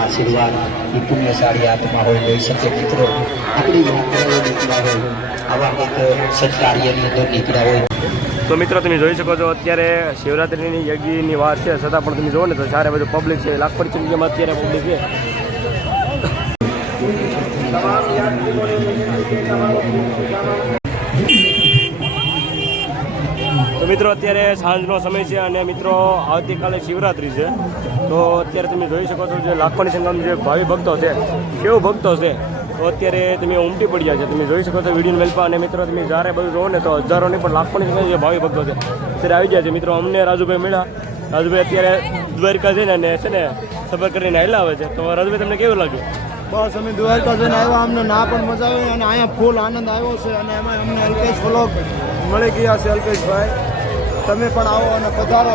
આશીર્વાદ એ પુણ્યશાળી આત્મા હોય લઈ શકે મિત્રો આપણી યાત્રાઓ નીકળ્યા હોય આવા કંઈક સત્કાર્યની અંદર નીકળ્યા હોય તો મિત્રો તમે જોઈ શકો છો અત્યારે શિવરાત્રિની યજ્ઞની વાર છે છતાં પણ તમે જુઓ ને તો સારે બધું પબ્લિક છે લાખોની સંખ્યામાં અત્યારે પબ્લિક છે તો મિત્રો અત્યારે સાંજનો સમય છે અને મિત્રો આવતીકાલે શિવરાત્રિ છે તો અત્યારે તમે જોઈ શકો છો જે લાખોની સંખ્યામાં જે ભાવિ ભક્તો છે કેવું ભક્તો છે તો અત્યારે તમે ઉમટી પડ્યા છે તમે જોઈ શકો છો વિડીયો મેલપા અને મિત્રો તમે જ્યારે બધું જોવો ને તો હજારોની પણ લાખોની સંખ્યા જે ભાવિ ભક્તો છે અત્યારે આવી ગયા છે મિત્રો અમને રાજુભાઈ મળ્યા રાજુભાઈ અત્યારે દ્વારકા જઈને અને છે ને સફર કરીને આવેલા આવે છે તો રાજુભાઈ તમને કેવું લાગ્યું બસ અમે દ્વારકા જઈને આવ્યા અમને ના પણ મજા આવી અને અહીંયા ફૂલ આનંદ આવ્યો છે અને એમાં અમને અલ્પેશ વ્લોગ મળી ગયા છે અલ્પેશભાઈ તમે પણ આવો અને પધારો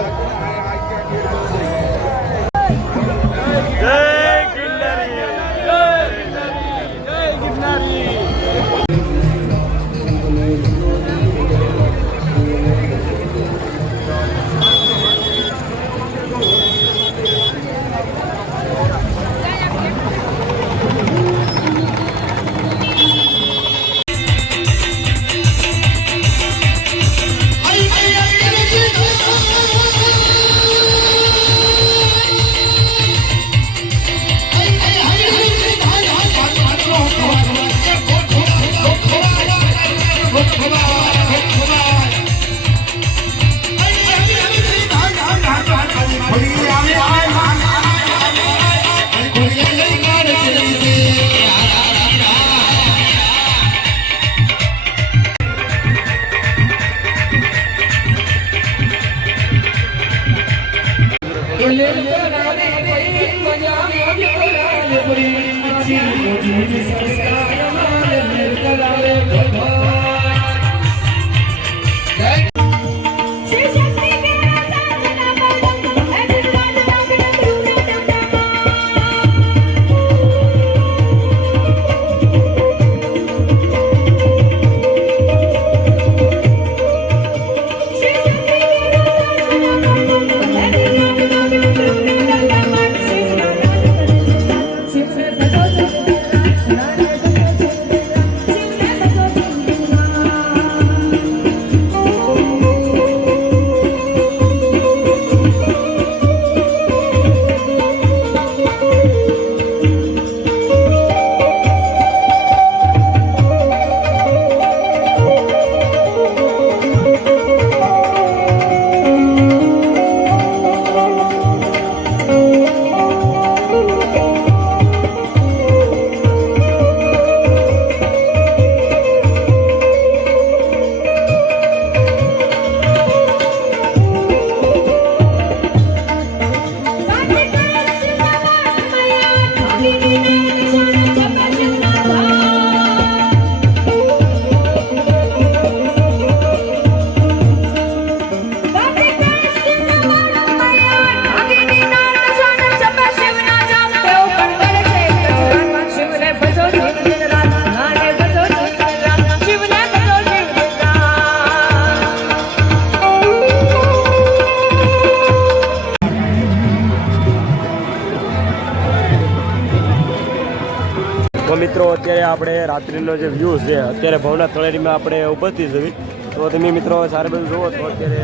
મિત્રો અત્યારે આપણે રાત્રિનો જે વ્યૂ છે અત્યારે ભવનાથ તળેટીમાં આપણે ઉપસ્થિત છે તો તમે મિત્રો સારે બધું જુઓ તો અત્યારે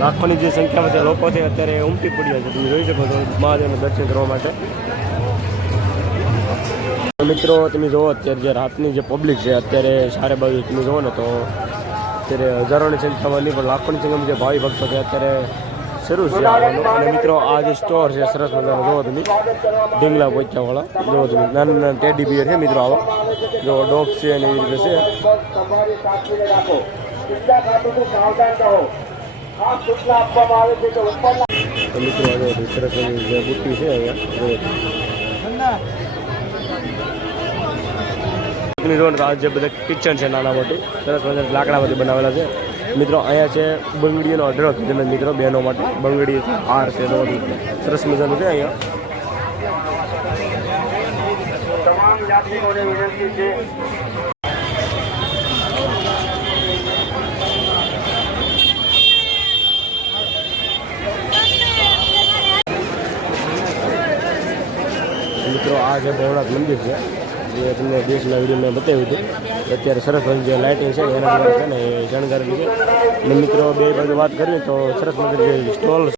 લાખોની જે સંખ્યામાં જે લોકો છે અત્યારે ઉમટી પડ્યા છે તમે જોઈ શકો છો મહાદેવનું દર્શન કરવા માટે તો મિત્રો તમે જુઓ અત્યારે જે રાતની જે પબ્લિક છે અત્યારે સારે બાજુ તમે જુઓ ને તો અત્યારે હજારોની સંખ્યામાં નહીં પણ લાખોની સંખ્યામાં જે ભાવિ ભક્તો છે અત્યારે શરૂ છે અને મિત્રો આ જે સ્ટોર છે સરસ મજાનો જોવો તમે ઢીંગલા પોચાવાળા જોવો તમે નાના નાના ટેડી બિયર છે મિત્રો આવા જો ડોગ છે અને એવી રીતે છે તો મિત્રો સરસ જે બુટ્ટી છે અહીંયા જોવો આ જે બધા કિચન છે નાના મોટી સરસ મજાના લાકડામાંથી બનાવેલા છે મિત્રો અહીંયા છે બંગડીનો અઢળક જેને મિત્રો બહેનો માટે બંગડી હાર છે સરસ મજાનું છે અહીંયા તમામ યાત્રીઓને વિનંતી છે મિત્રો આ જે ભવનાથ મંદિર છે જે તમને દેશના વિડીયો મેં બતાવ્યું હતું. અત્યારે સરસ મજાની જે લાઇટિંગ છે એના દ્વારા છે ને એ શણગારેલી છે. અને મિત્રો બે બાજુ વાત કરીએ તો સરસ મજાની જે સ્ટોલ